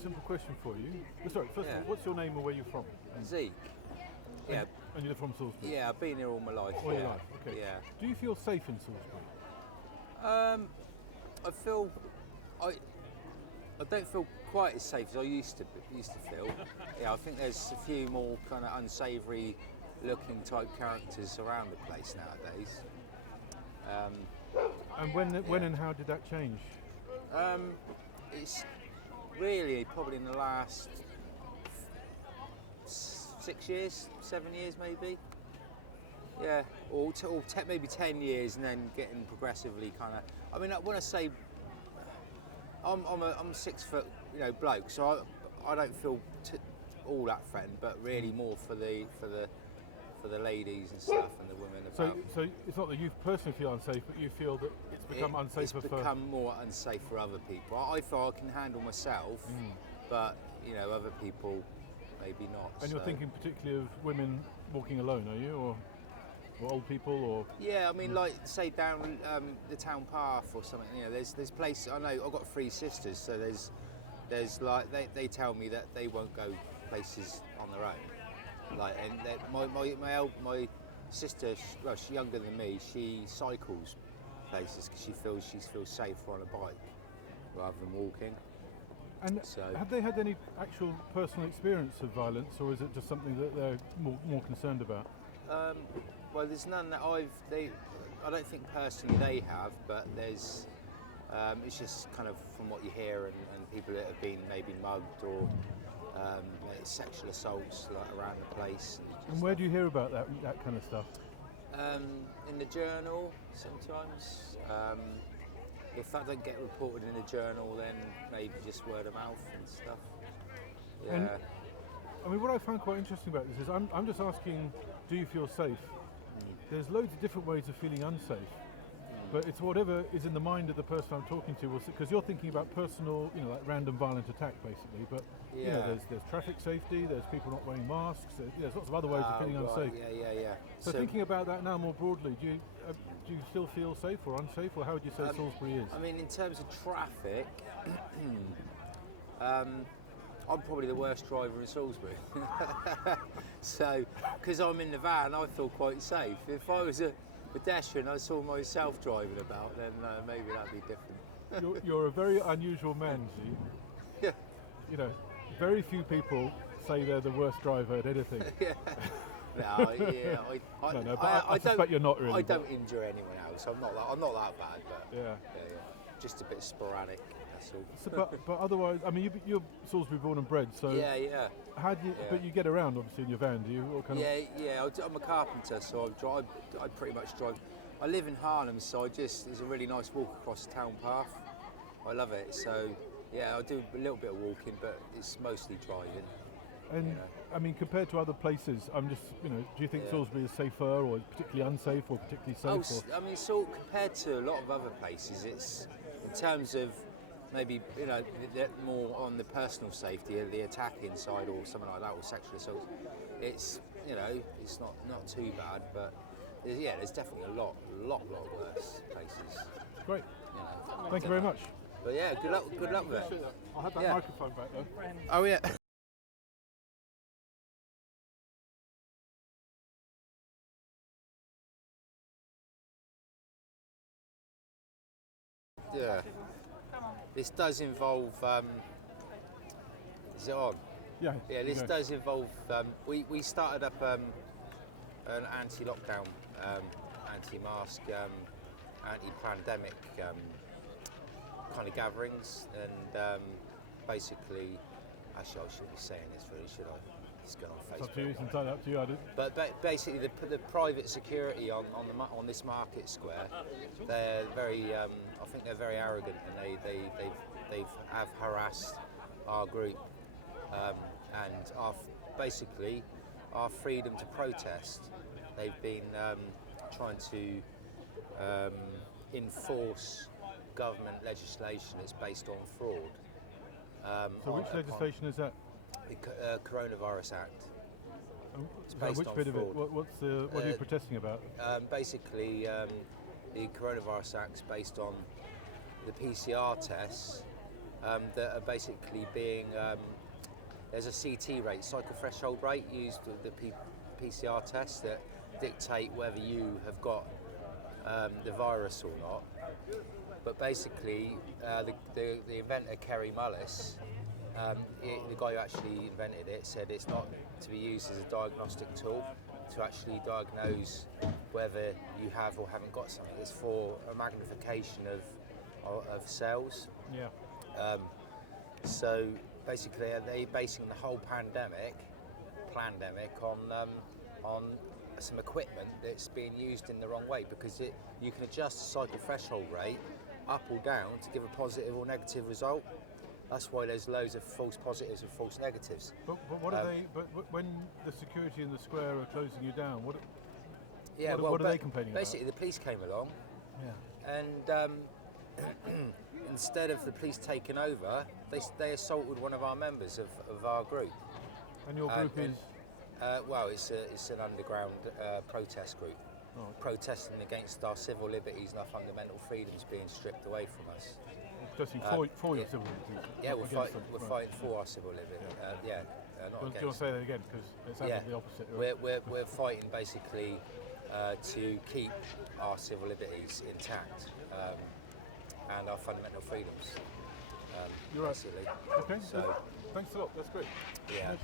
simple question for you. Sorry, first of all, what's your name and where you're from? Zeke. Yeah. And you live from Salisbury? Yeah, I've been here all my life. All your life, okay. Yeah. Do you feel safe in Salisbury? I feel I don't feel quite as safe as I used to feel. Yeah, I think there's a few more kind of unsavoury looking type characters around the place nowadays. And when and how did that change? It's really probably in the last 6 years, 7 years maybe. Yeah, or maybe 10 years, and then getting progressively kind of. I mean, when I say I'm a 6 foot, bloke, so I don't feel all that threatened, but really more for the ladies and stuff and the women about. So it's not that you personally feel unsafe, but you feel that it's become unsafer It's become more unsafe for other people. I feel I can handle myself, but other people maybe not. And you're thinking particularly of women walking alone, are you, or old people, or? Yeah, I mean, like say down the town path or something. There's places. I know I've got 3 sisters, so there's like they tell me that they won't go places on their own. Like, and my sister, well, she's younger than me. She cycles places because she feels safer on a bike rather than walking. And have they had any actual personal experience of violence, or is it just something that they're more concerned about? Well, there's none that I don't think personally they have, but there's. It's just kind of from what you hear and people that have been maybe mugged or sexual assaults like around the place. And where do you hear about that kind of stuff? In the journal sometimes. If that don't get reported in the journal, then maybe just word of mouth and stuff. Yeah. And, I mean, what I found quite interesting about this is I'm just asking, do you feel safe? There's loads of different ways of feeling unsafe, but it's whatever is in the mind of the person I'm talking to, because you're thinking about personal, like random violent attack basically, but there's traffic safety, there's people not wearing masks, there's lots of other ways of feeling unsafe. Yeah. So thinking about that now more broadly, do you still feel safe or unsafe, or how would you say Salisbury is? I mean, in terms of traffic, I'm probably the worst driver in Salisbury. So, because I'm in the van, I feel quite safe. If I was a pedestrian, I saw myself driving about, then maybe that'd be different. You're a very unusual man, Zeke. Yeah. Very few people say they're the worst driver at anything. I suspect you're not really. I don't injure anyone else. I'm not that bad, but yeah. Just a bit sporadic. That's all. So, but otherwise, I mean, you're Salisbury born and bred, so yeah. How do you? Yeah. But you get around obviously in your van, do you? Or kind of? I'm a carpenter, so I pretty much drive. I live in Harlem, so it's a really nice walk across the town path. I love it. So yeah, I do a little bit of walking, but it's mostly driving. And I mean, compared to other places, I'm just, do you think Salisbury is safer, or particularly unsafe, or particularly safe? I mean, so compared to a lot of other places, it's in terms of maybe more on the personal safety, the attacking side, or something like that, or sexual assault. It's it's not too bad, but there's definitely a lot worse places. Great. Thank you very much. But yeah, good luck with it. I'll have that microphone back there. Oh yeah. Yeah. This does involve. Is it on? Yeah. Yeah. This does involve. We started up an anti-lockdown, anti-mask, anti-pandemic kind of gatherings, and basically, actually, I shouldn't be saying this, really, should I? It's going on Facebook. It's up to you. It's entirely up to you. But basically, the private security on this market square, they're very. I think they're very arrogant, and they have harassed our group, and our freedom to protest. They've been trying to enforce government legislation that's based on fraud. So which legislation is that? The Coronavirus Act. It's based on bit fraud. Of it? What are you protesting about? Basically, the Coronavirus Act is based on the PCR tests that are basically being. There's a CT rate, cycle threshold rate, used with the PCR tests that dictate whether you have got the virus or not. But basically, the inventor Kerry Mullis, the guy who actually invented it, said it's not to be used as a diagnostic tool to actually diagnose whether you have or haven't got something. It's for a magnification of cells. Yeah. So basically, they're basing the whole pandemic on some equipment that's being used in the wrong way, because you can adjust the cycle threshold rate up or down to give a positive or negative result. That's why there's loads of false positives and false negatives. But what are they? But when the security in the square are closing you down, what are they complaining basically, the police came along, and instead of the police taking over, they assaulted one of our members of our group. And your group is? Well, it's an underground protest group, protesting against our civil liberties and our fundamental freedoms being stripped away from us. Protesting for your civil liberties? Yeah, we're fighting for our civil liberties. Not do you against. want to say that again? Because it's actually the opposite. Right? We're fighting basically to keep our civil liberties intact and our fundamental freedoms. You're right. Basically. Okay. So, thanks a lot. That's great. Yeah.